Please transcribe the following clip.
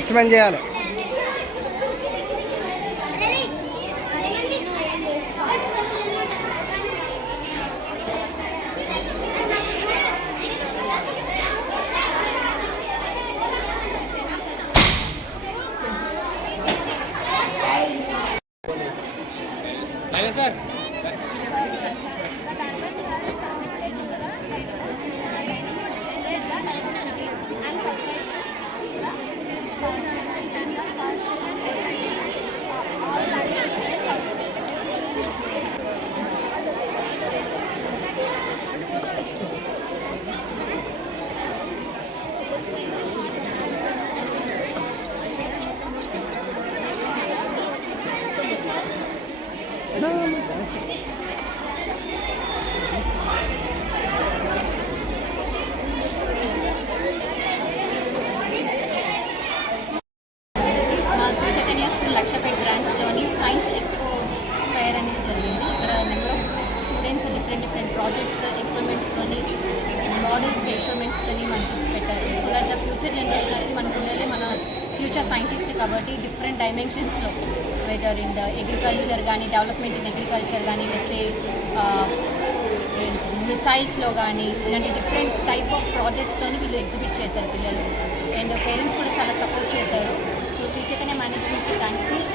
ఎక్స్ప్లెయిన్ చేయాలి. సార్ లక్షపేట్ బ్రాంచ్లోని science expo fair అనేది జరిగింది. ఇక్కడ number of students different projects ఎక్స్పెరిమెంట్స్తోని మోడల్స్ ఎక్స్పెరిమెంట్స్తోని మనకి పెట్టారు. So that the future generation అనేది మనకు ఉండేది మన ఫ్యూచర్ సైంటిస్ట్ కాబట్టి డిఫరెంట్ డైమెన్షన్స్లో వెదర్ ఇన్ ద అగ్రికల్చర్ కానీ డెవలప్మెంట్ ఇన్ అగ్రికల్చర్ కానీ లేకపోతే మిసైల్స్లో కానీ ఇలాంటి డిఫరెంట్ టైప్ ఆఫ్ ప్రాజెక్ట్స్తోని వీళ్ళు ఎగ్జిబిట్ చేశారు పిల్లలు. అండ్ పేరెంట్స్ కూడా చాలా సపోర్ట్ చేశారు. సో శ్రీ చైతన్య మేనేజ్మెంట్కి థ్యాంక్ఫుల్.